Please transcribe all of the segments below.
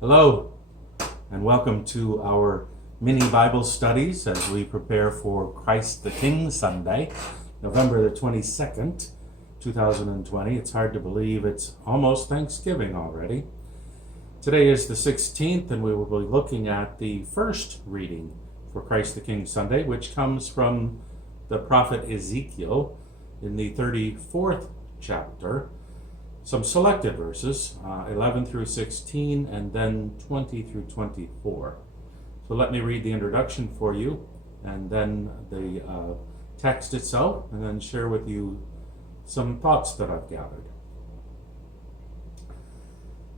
Hello, and welcome to our mini Bible studies as we prepare for Christ the King Sunday, November the 22nd, 2020. It's hard to believe it's almost Thanksgiving already. Today is the 16th, and we will be looking at the first reading for Christ the King Sunday, which comes from the prophet Ezekiel in the 34th chapter. Some selected verses, 11 through 16, and then 20 through 24. So let me read the introduction for you, and then the text itself, and then share with you some thoughts that I've gathered.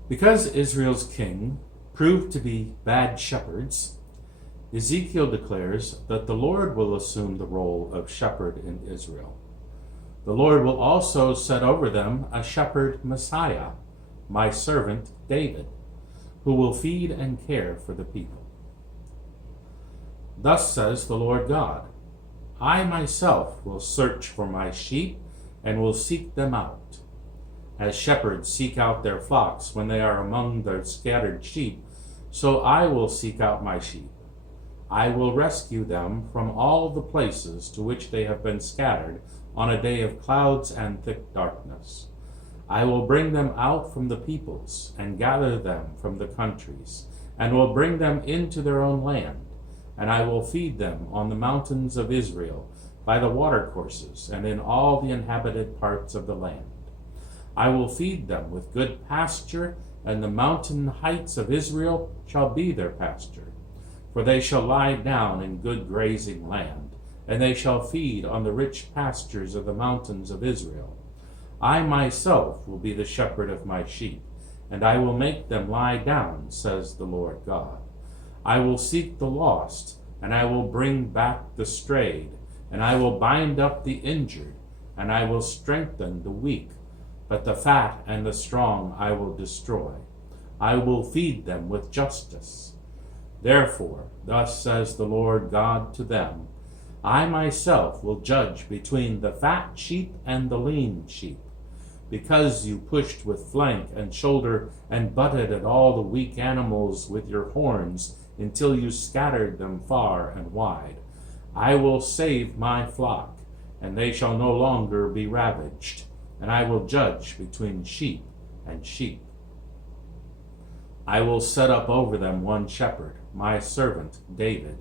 Because Israel's king proved to be bad shepherds, Ezekiel declares that the Lord will assume the role of shepherd in Israel. The Lord will also set over them a shepherd Messiah, my servant David, who will feed and care for the people. Thus says the Lord God, I myself will search for my sheep and will seek them out. As shepherds seek out their flocks when they are among their scattered sheep, so I will seek out my sheep. I will rescue them from all the places to which they have been scattered on a day of clouds and thick darkness. I will bring them out from the peoples and gather them from the countries, and will bring them into their own land, and I will feed them on the mountains of Israel, by the watercourses, and in all the inhabited parts of the land. I will feed them with good pasture, and the mountain heights of Israel shall be their pasture. For they shall lie down in good grazing land, and they shall feed on the rich pastures of the mountains of Israel. I myself will be the shepherd of my sheep, and I will make them lie down, says the Lord God. I will seek the lost, and I will bring back the strayed, and I will bind up the injured, and I will strengthen the weak, but the fat and the strong I will destroy. I will feed them with justice. Therefore, thus says the Lord God to them, I myself will judge between the fat sheep and the lean sheep, because you pushed with flank and shoulder and butted at all the weak animals with your horns until you scattered them far and wide. I will save my flock, and they shall no longer be ravaged, and I will judge between sheep and sheep. I will set up over them one shepherd, my servant David,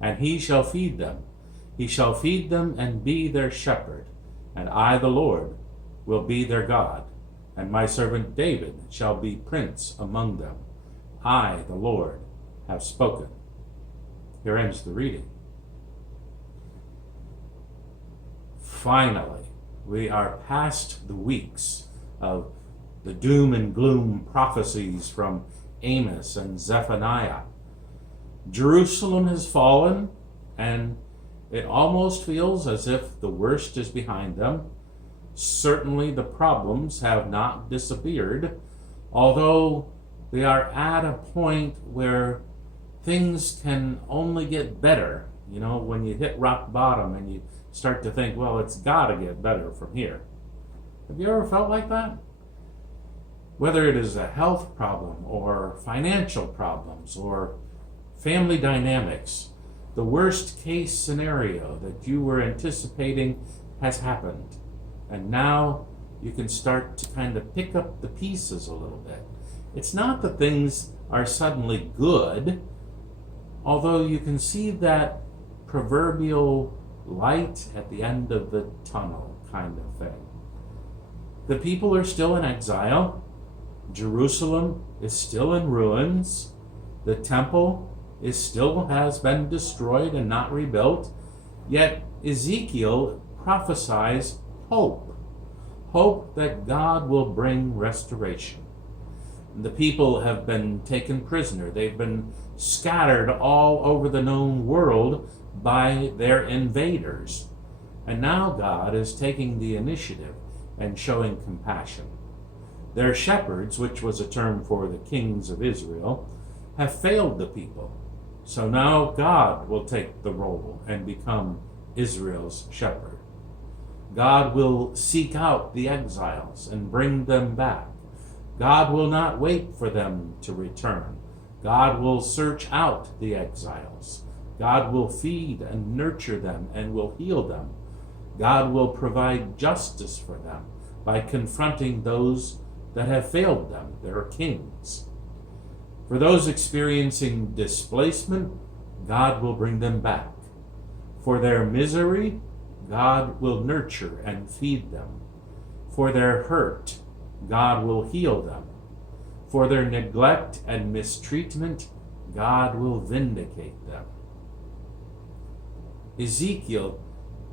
and he shall feed them. He shall feed them and be their shepherd, and I, the Lord, will be their God, and my servant David shall be prince among them. I, the Lord, have spoken. Here ends the reading. Finally, we are past the weeks of the doom and gloom prophecies from Amos and Zephaniah. Jerusalem has fallen, and it almost feels as if the worst is behind them. Certainly the problems have not disappeared, although they are at a point where things can only get better. You know, when you hit rock bottom and you start to think, well, it's got to get better from here. Have you ever felt like that? Whether it is a health problem or financial problems or family dynamics, the worst case scenario that you were anticipating has happened. And now you can start to kind of pick up the pieces a little bit. It's not that things are suddenly good, although you can see that proverbial light at the end of the tunnel kind of thing. The people are still in exile. Jerusalem is still in ruins. The temple still has been destroyed and not rebuilt. Yet Ezekiel prophesies hope. Hope that God will bring restoration. The people have been taken prisoner. They've been scattered all over the known world by their invaders. And now God is taking the initiative and showing compassion. Their shepherds, which was a term for the kings of Israel, have failed the people. So now God will take the role and become Israel's shepherd. God will seek out the exiles and bring them back. God will not wait for them to return. God will search out the exiles. God will feed and nurture them and will heal them. God will provide justice for them by confronting those that have failed them, their kings. For those experiencing displacement, God will bring them back. For their misery, God will nurture and feed them. For their hurt, God will heal them. For their neglect and mistreatment, God will vindicate them. Ezekiel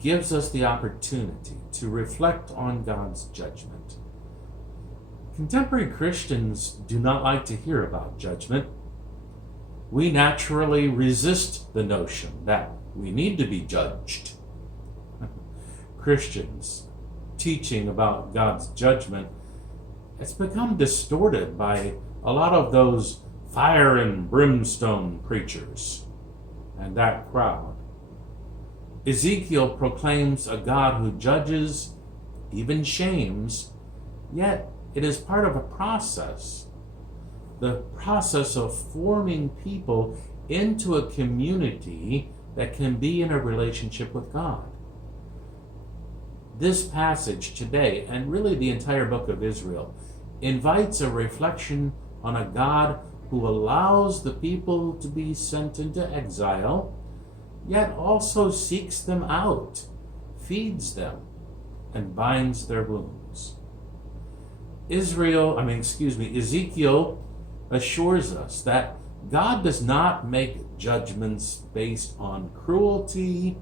gives us the opportunity to reflect on God's judgment. Contemporary Christians do not like to hear about judgment. We naturally resist the notion that we need to be judged. Christians teaching about God's judgment, it's become distorted by a lot of those fire and brimstone preachers and that crowd. Ezekiel proclaims a God who judges, even shames, yet it is part of a process. The process of forming people into a community that can be in a relationship with God. This passage today, and really the entire book of Israel, invites a reflection on a God who allows the people to be sent into exile, yet also seeks them out, feeds them, and binds their wounds. Ezekiel assures us that God does not make judgments based on cruelty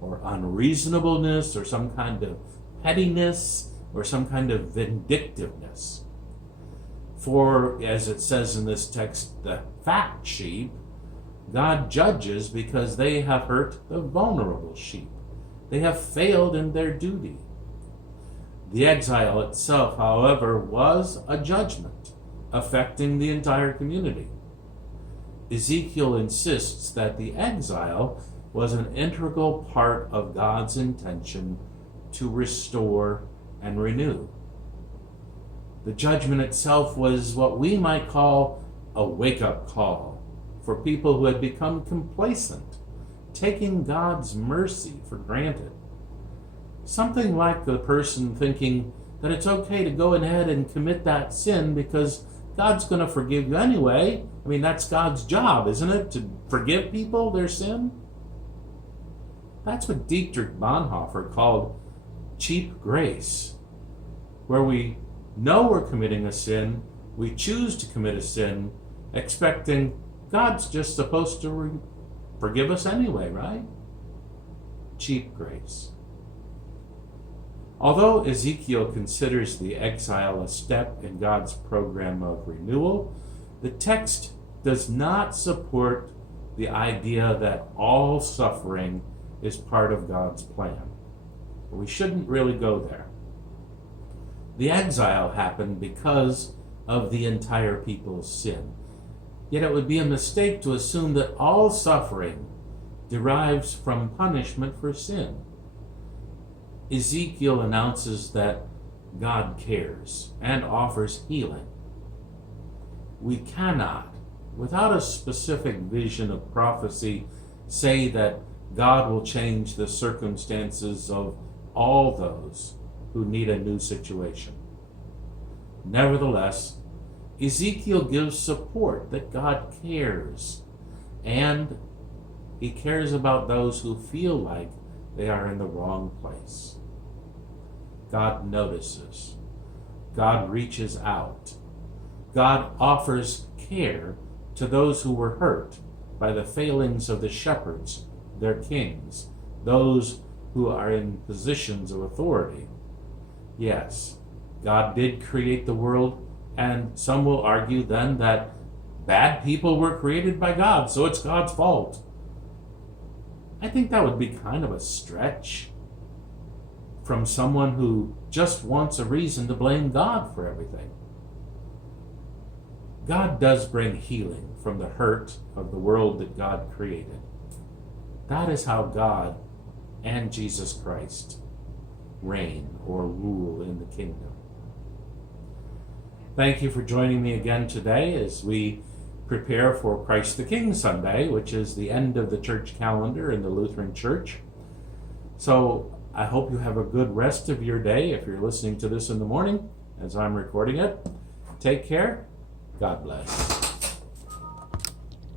or unreasonableness or some kind of pettiness or some kind of vindictiveness. For, as it says in this text, the fat sheep, God judges because they have hurt the vulnerable sheep. They have failed in their duty. The exile itself, however, was a judgment affecting the entire community. Ezekiel insists that the exile was an integral part of God's intention to restore and renew. The judgment itself was what we might call a wake-up call for people who had become complacent, taking God's mercy for granted. Something like the person thinking that it's okay to go ahead and commit that sin because God's going to forgive you anyway. I mean, that's God's job, isn't it? To forgive people their sin? That's what Dietrich Bonhoeffer called cheap grace, where we know we're committing a sin, we choose to commit a sin, expecting God's just supposed to forgive us anyway, right? Cheap grace. Although Ezekiel considers the exile a step in God's program of renewal, the text does not support the idea that all suffering is part of God's plan. We shouldn't really go there. The exile happened because of the entire people's sin. Yet it would be a mistake to assume that all suffering derives from punishment for sin. Ezekiel announces that God cares and offers healing. We cannot, without a specific vision of prophecy, say that God will change the circumstances of all those who need a new situation. Nevertheless, Ezekiel gives support that God cares, and he cares about those who feel like they are in the wrong place. God notices. God reaches out. God offers care to those who were hurt by the failings of the shepherds, their kings, those who are in positions of authority. Yes, God did create the world, and some will argue then that bad people were created by God, so it's God's fault. I think that would be kind of a stretch from someone who just wants a reason to blame God for everything. God does bring healing from the hurt of the world that God created. That is how God and Jesus Christ reign or rule in the kingdom. Thank you for joining me again today as we prepare for Christ the King Sunday, which is the end of the church calendar in the Lutheran Church. So I hope you have a good rest of your day if you're listening to this in the morning as I'm recording it. Take care. God bless.